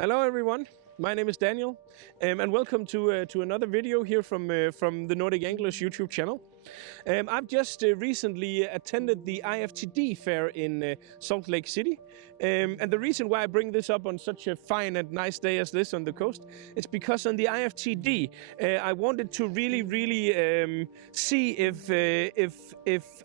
Hello everyone, my name is Daniel and welcome to another video here from the Nordic Anglers YouTube channel. I've just recently attended the IFTD fair in Salt Lake City, and the reason why I bring this up on such a fine and nice day as this on the coast is because on the IFTD I wanted to really see if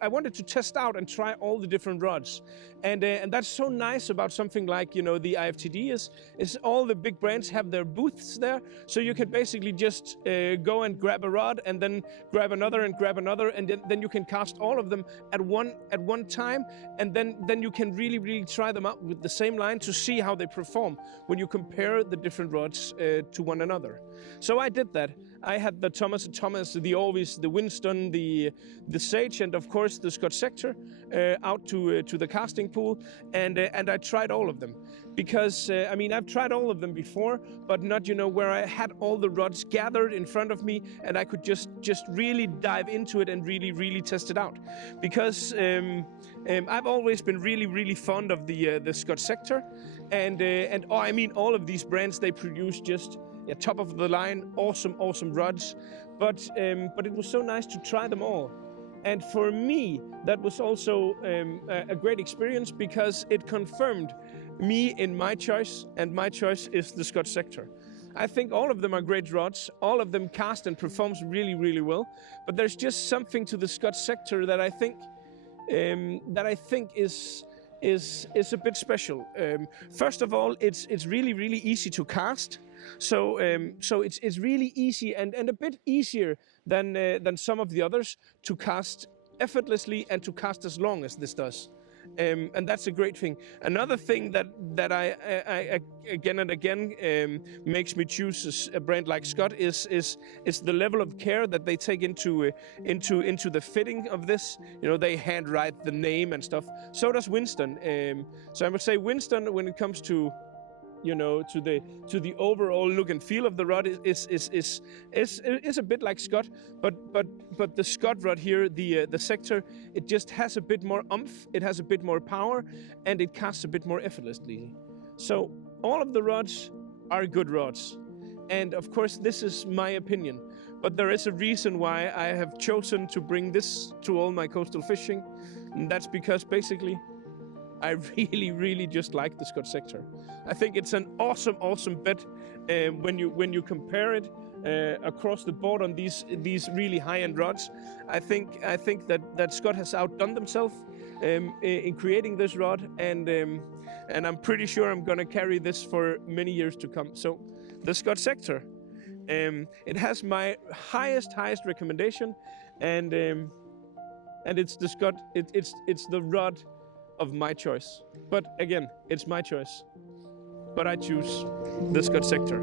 I wanted to test out and try all the different rods, and that's so nice about something like, you know, the IFTD is all the big brands have their booths there, so you can basically just go and grab a rod and then grab another and grab another, and then you can cast all of them at one time, and then you can really try them out with the same line to see how they perform when you compare the different rods to one another. So I did that. I had the Thomas & Thomas, the Orvis, the Winston, the Sage, and of course the Scott Sector out to the casting pool, and I tried all of them because I mean, I've tried all of them before, but not, you know, where I had all the rods gathered in front of me and I could just really dive into it and really test it out, because I've always been really fond of the Scott Sector, and I mean, all of these brands, they produce just top of the line, awesome rods, but it was so nice to try them all. And for me, that was also a great experience because it confirmed me in my choice, and my choice is the Scott Sector. I think all of them are great rods, all of them cast and performs really well, but there's just something to the Scott Sector that I think is a bit special. First of all, it's really easy to cast. So it's really easy and a bit easier than some of the others to cast effortlessly and to cast as long as this does. And that's a great thing. Another thing that I again and again makes me choose a brand like Scott is the level of care that they take into the fitting of this. You know, they handwrite the name and stuff. So does Winston. So I would say Winston, when it comes to, you know, to the overall look and feel of the rod, is a bit like Scott, but the Scott rod here, the Sector, it just has a bit more oomph, it has a bit more power, and it casts a bit more effortlessly. So all of the rods are good rods, and of course this is my opinion, but there is a reason why I have chosen to bring this to all my coastal fishing, and that's because basically I really just like the Scott Sector. I think it's an awesome bet when you compare it across the board on these really high-end rods. I think that Scott has outdone themselves in creating this rod, and I'm pretty sure I'm gonna carry this for many years to come. So the Scott Sector, it has my highest recommendation, and it's the Scott. It's the rod of my choice. But again, it's my choice. But I choose the Scott Sector.